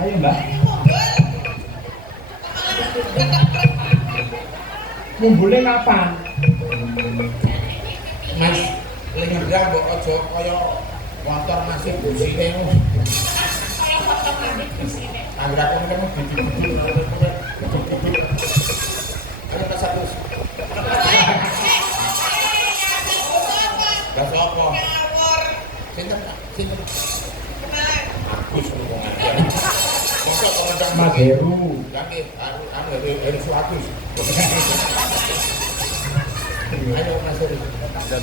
Ayo Mbak. Ngumpulnya kapan? Mas, lengendang kok aja kaya motor masih busine ngono. Kaya motor masih busine. Angger aku kan didi-didi. Ayo Mas Agus. Lah sapa? Sinten? Sinten? Agus ngomongan. Mosok kok ndang Mas Heru. Lah nggih, anu Heru Suagus. Ayo Mas Heru. Ayo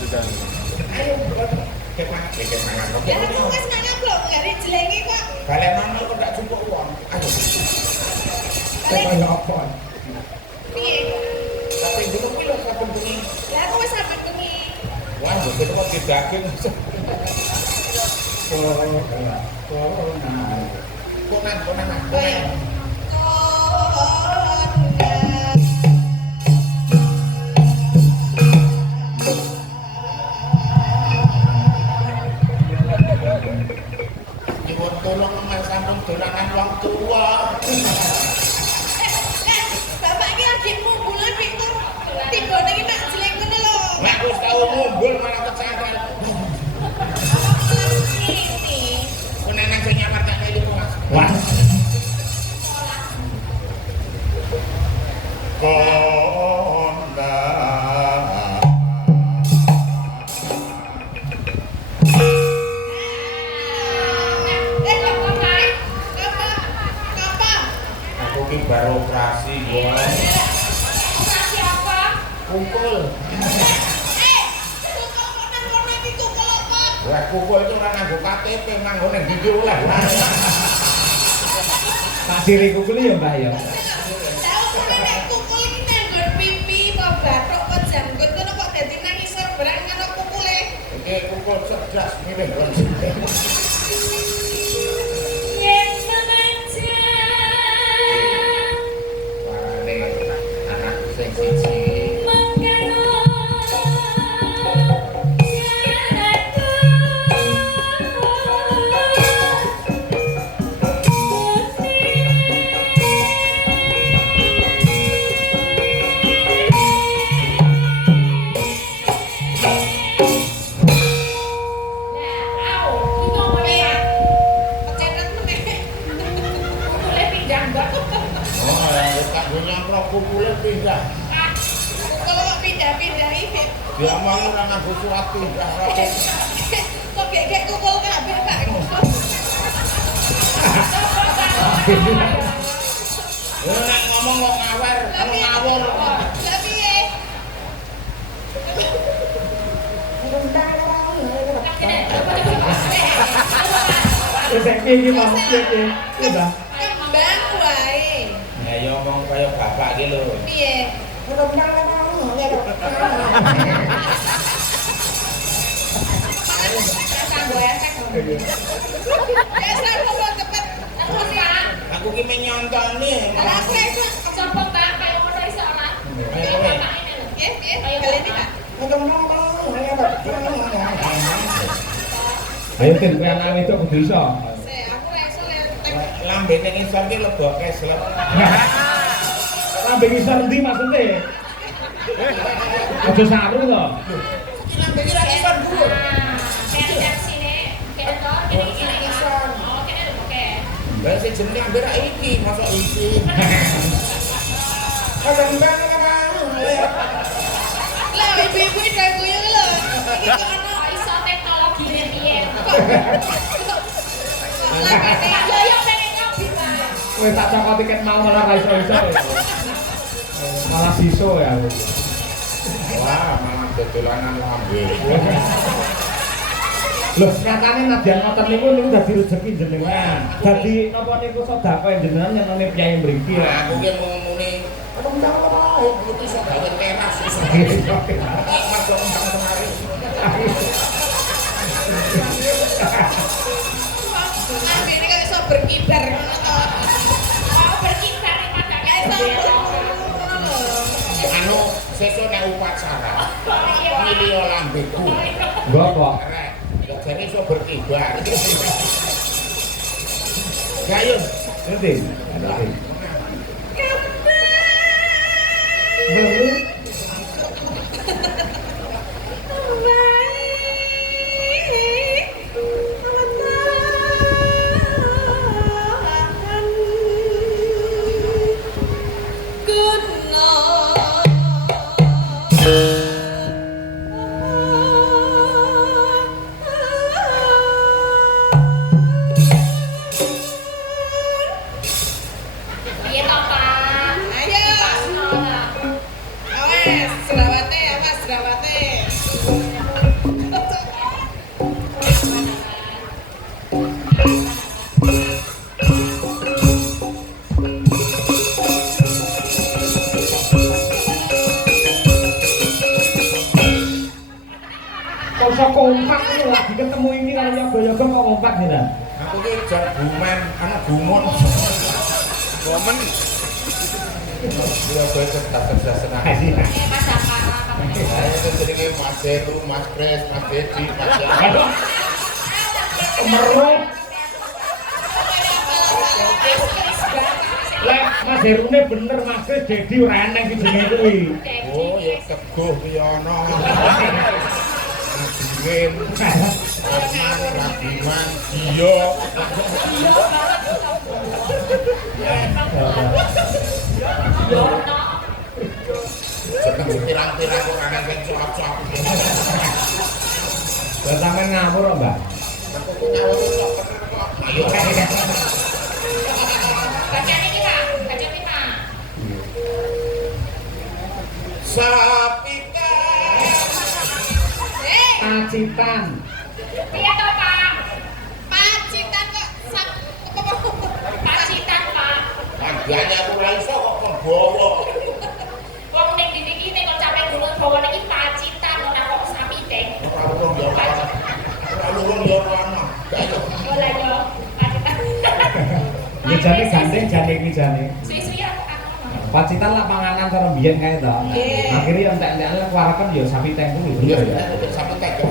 kita mangan. Ya aku wis mangan kok, gari jelenge kok. Balen mangan kok gak cukup uang. Ayo. Saya kaya apa? Piye? Tapi dulu kuwi lho saben bengi. Ya aku wis sampe bengi. Wah, mboten kok di daging. Konan. Nyuwun tolong Mas sampun dolanan wong tua. Bapak iki lagi mumbulan pintu. Tibone iki tak jeleng ngene lho. Nek wis tau ngumbul malah kecangkel. Ini. Konan sing nyamar tak keli Mas. Wah. Aku ki baru operasi, Bos. Kumpul. Lah kumpul itu ora nganggo KTP, nganggo ning ndi oleh. Pak Siri kukuli ya Mbak ya. Iki kumpul cerdas milih kon. Parane anak sing siji. Oh, tak nyamplok kumpule pindah. Dia mau ora nganggo surat pindah. Kok gek kukul kabeh Pak. Nek ngomong kok ngawer, ngawur. Lah piye? Wis iki iki Mas iki. Ya Mbak. Kembang wae. Nah, ya ngomong kaya bapak iki lho. Piye? Kanggo esek. Ya saya mau cepet. Aku siap. Aku ki menyontoni. Aku iso Sopo Mbak kaya ngono iso ora? Ayo kowe. nggih, kali ini Pak. Ayo kan kowe anak itu kudu iso. Aku ora iso lihat. Lambe ning isor ki leboke slep. Lambe ngisor ndi maksude? Aja saru to. Iki lambe ki ra isor dhuwur. Lah sing jenenge ambe ra iki, mosok iki. Lah ibu-ibu iki kayak guyu lho. Iki kok ana Iso teknologine piye? lah kene. Yo yo pengen nyobi Pak. Kowe tak cokot tiket mau malah ra iso-iso. Malah siso ya. Wah, malah dolanan lambe. Loh, nyatane nadyan ngoten niku dadi rezeki jenengan. Dadi napa niku sedekah jenengan nyenenge piyai mriki ya. Aku ki ngomongane, "Aduh, ndang apa ae, iki iso gawe teras iso." Mas kok ndang kemari. Ambene kok iso berkibar ngono to. Oh berkibar pada Kayak iso ngono lho. Anu sesuk nek upacara. Milih lambeku. Nggo apa? Rek, ya jane iso berkibar. Ya yuk, Ngerti? Ngerti. Baru Piye to, Pak? Ayo. Pasno lah. Awas, jerawate, awas jerawate. kau usah kompak ini lagi ketemu ini kalau yoga-yoga kok kompak nih dah. Aku ki jan gumen, anak gumun. Gumen. Ya kowe cerdas senang. Kasih. Mas Jaka, kamu. Saya itu jenenge Mas Heru, Mas Pres, Mas Dedi, Mas Jaka. Aduh. Meruk. Lek Mas Herune bener Mas Kris Dedi ora eneng iki jenenge kuwi. Oh, ya keguh ki ana. Ngin. Asman Rabiman iya. Yono. Jeneng pirang-pirang kok ana sing cocok. Lah sampean ngawur kok, Mbak. Aku ku ngawur kok bener kok. Ayo. Bacaan iki, Pak. Bacaan iki, Pak. Sapika. Pacitan. Piye to, Pak? Pacitan kok sak apa? Pacitan, Pak. Panggane aku ora iso kok pembawa. Wong ning dindi iki nek kok sampe Gunung Bawa niki Pacitan ora kok Sapiteng. Ora urung ya ana. Ora urung ya ana. Ora yo Pacitan. Ya jane gandeng jane iki jane. Suwi-suwi aku ngono. Pacitan lah panganan karo biyen kae to. Nggih. Akhire entek-entek kuwarekan ya sapi teng kuwi. Iya, Bener ya. sampe kagak.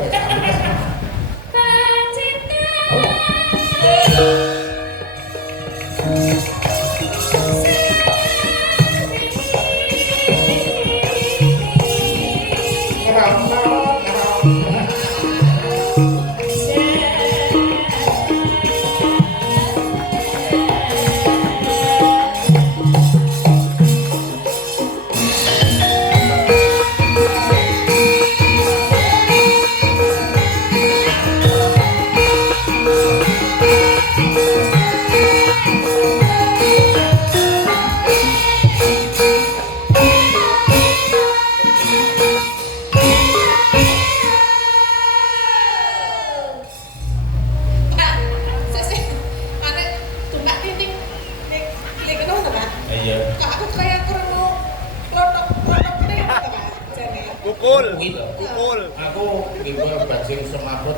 Kukul. Aku nggawe bajing semaput.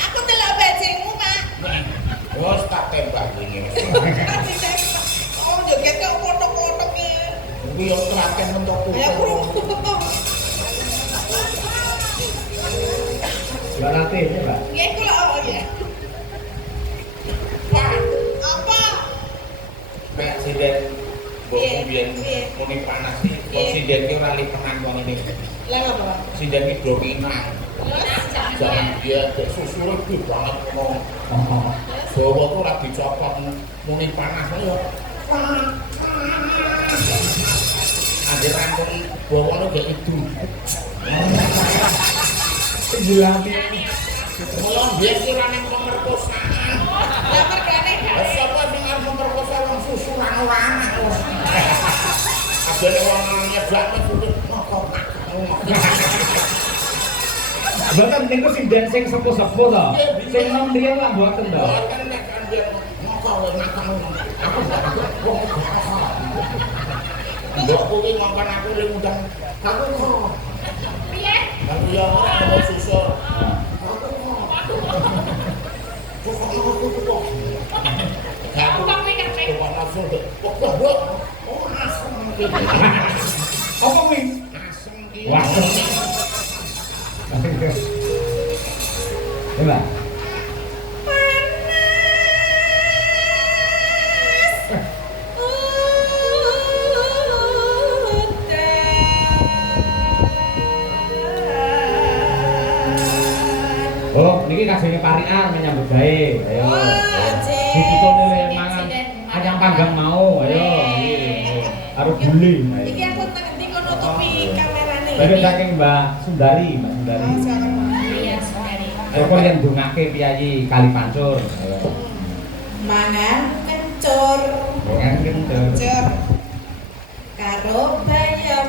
Aku delok bajingmu, Pak. Wes tak tembak wingi. Oh, joget kok kotok-kotok e. Kuwi yo teraken mentok Ya krungu. Ya latih ya, Mbak. Nggih kula oh ya. Apa? Mek sinden bos biyen muni panas iki. Kok sinden ki ora lipenan kok ngene. Lah ngapa, Pak? Sinden ki dominan. Jangan dia susuran tuh banget ngomong. Oh. Bawa tuh lagi copot muni panas ayo. Ada rangkung bawa lu kayak itu. Jelami. Mulai dia kira nih pemerkosaan. Lah mergane gak Siapa sing arep memperkosa wong susuran ora anak. Ada orang nyebak sudah kok Bahkan niku sing dancing sepuh-sepuh to. Sing nom riyen lah mboten to. Bahkan nek kan dia ngokok nakal. Aku wong Mbok kuwi ngongkon aku ning undang. Aku kok. Piye? Aku ya ora mau susur. Aku kok. Kok. Aku kok kuwi kan Kok langsung deh. Kok bro. Oh asem gitu. Apa kuwi? Asem iki. Wah. Ya, Mbak. ditutune le mangan ayam panggang mau. Ayo. Karo buli. Iki aku teng ndi kok nutupi kamerane. Dari saking Mbak Sundari, Mbak Sundari. Oh, silakan. Iya, saudari. Kok yang dongake piyayi kali pancur. Mangan kencur. Mangan kencur. Kencur. Karo bayam.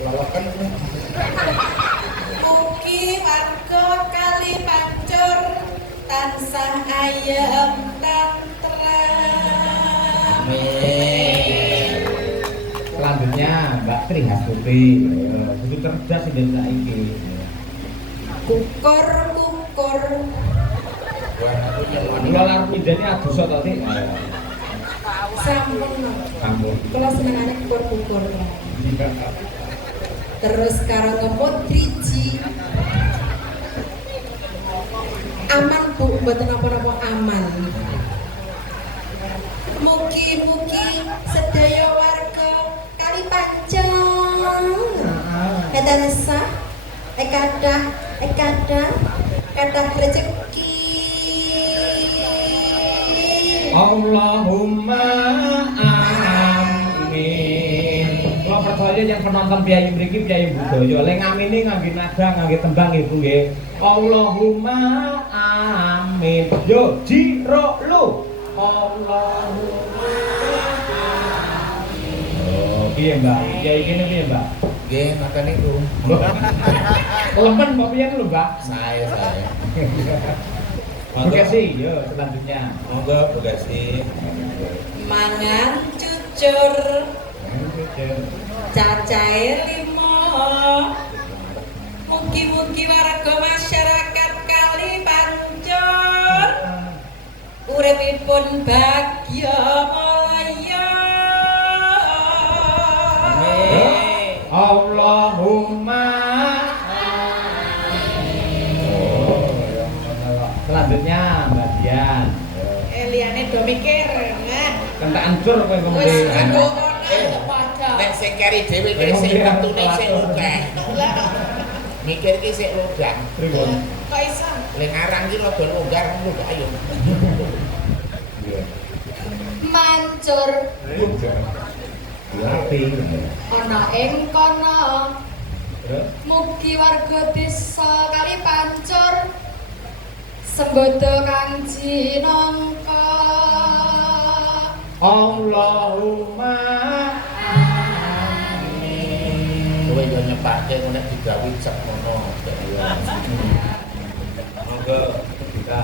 Lalakan Mugi warga kali pancur tansah ayem tentrem. Selanjutnya Mbak Tri Hastuti. Itu cerdas sudah saiki. Kukur. Kula larep midane adus to, Tik. Sampun. Ampun. Kula senengane kukur. Terus karo ngemut driji. Aman Bu, mboten napa-napa aman. Mugi-mugi sedaya warga kali panceng. Kadansa kadah rezeki. Allahumma amin. Kalau percaya yang penonton piyayi mriki piyayi budaya, lek ngamini ngangge nada, ngangge tembang Ibu nggih. Allahumma amin. Yo jiro lu. Allahumma amin. Oh, piye Mbak? Piyayi kene piye Mbak? nggih ngoten niku. Lemen Mbak piye lho Mbak? Saya. Bekasi, yo selanjutnya. Monggo Bekasi. Mangan cucur. Cacahe 5. Mugi-mugi warga masyarakat kali pancur uripipun bagya malaya. Allahumma selanjutnya Mbak Dian. Eliane do mikir. Nah, Kentak ancur kowe wis kemudian. kanggo Nek sing kari dhewe ki sing wektune sing akeh. Mikir ki sik lodang. Pripun? kok iso? Lek ngarang ki rada longgar ngono kok ayo. Mancur Api. ana ing kono. Terus Mugi warga desa kali pancur sembodo kang jinangka. Allahumma Kowe yo nyepake nek digawe cek ngono. Monggo kita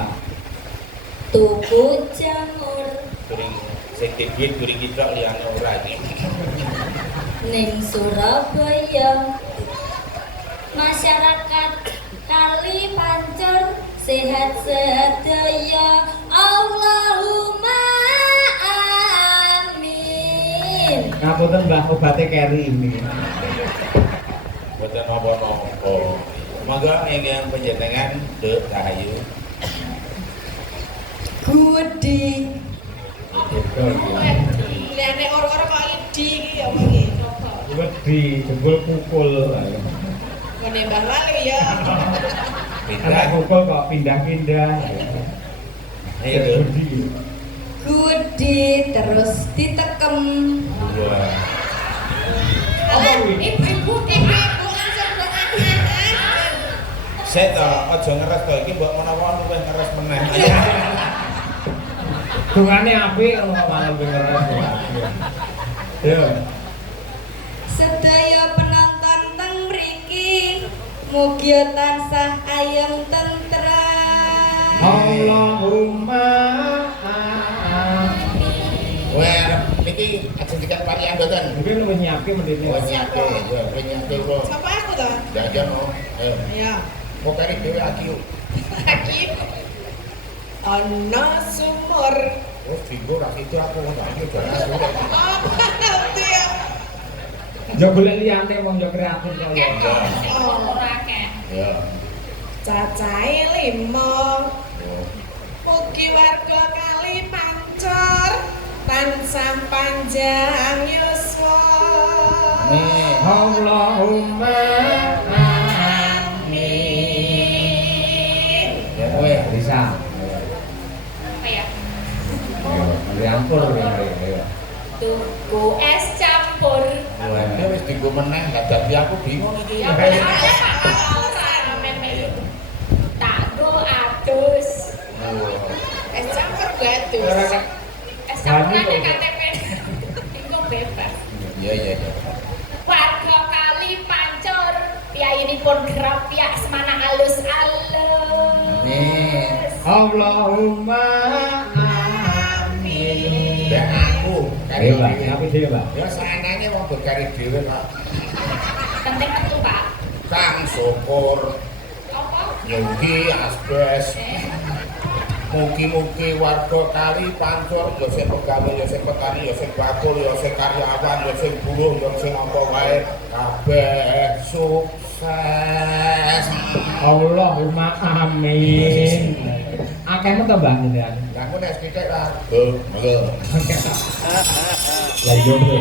Tuku jamur kuring sing duit kuring kita liyane ora iki. ning Surabaya. Masyarakat kali pancur sehat sedaya. Allahumma amin. ngapunten Mbah obate keri ini. Boten napa-napa. Monggo ingkang panjenengan Dek Rahayu. Gudi. Betul ya. Lene ora-ora kok idi iki ya iki. Wedi jebul pukul. Ngene Mbah Lali ya. Anak pukul kok pindah-pindah. Ayo. Wedi. Gudi terus ditekem. Wah. Apa kuwi? Ibu-ibu langsung doakan. Set to, aja ngeres to iki mbok menawa luwih ngeres meneh. Dungane apik ngono malah luwih ngeres. Yo. Sedaya penonton teng mriki mugi tansah ayem tentrem. Allahumma amin. Kowe arep niki ajeng dikat varian mboten? Mungkin wis nyiapke mendene. Kowe nyate, yo kowe nyate kok. Sapa aku to? Jajan no. Ayo. Ya. Kok kari dhewe aki. Aki. Ana sumur. Wes bingung ra itu aku ngono ayo jalan. Dia. Yo golek liyane wong yo kreatif kok ya. Ora akeh. Ya. Cacahe 5. Mugi warga kali pancur tansah panjang yuswa. Amin. Allahumma Amin. Ya kowe bisa. Apa ya? Campur ya. Tuku es campur. Wah, wis dienggo meneh, gak dadi aku bingung iki. Ya boleh aja Pak men. Tak go adus. Es campur batu. Es campur ada KTP. Tinggal bebas. Iya. Warga kali pancur. Piyayinipun grap piyak semana alus-alus. Amin. Allahumma amin. Dek aku kari Ayo, Pak. dhewe. Apa dhewe, Pak? Ya sanane wong begari dhewe, Pak. Penting tentu Pak. Kang syukur Apa? nyugi asbes. Mugi-mugi warga kali pancur ya sing pegawai, ya sing petani, ya sing bakul, ya sing karyawan, ya sing buruh, ya sing apa wae kabeh sukses. Allahumma amin. Akeh to Mbak jenengan. Lah aku nek sithik lah. Lho. Lah yo, Bro.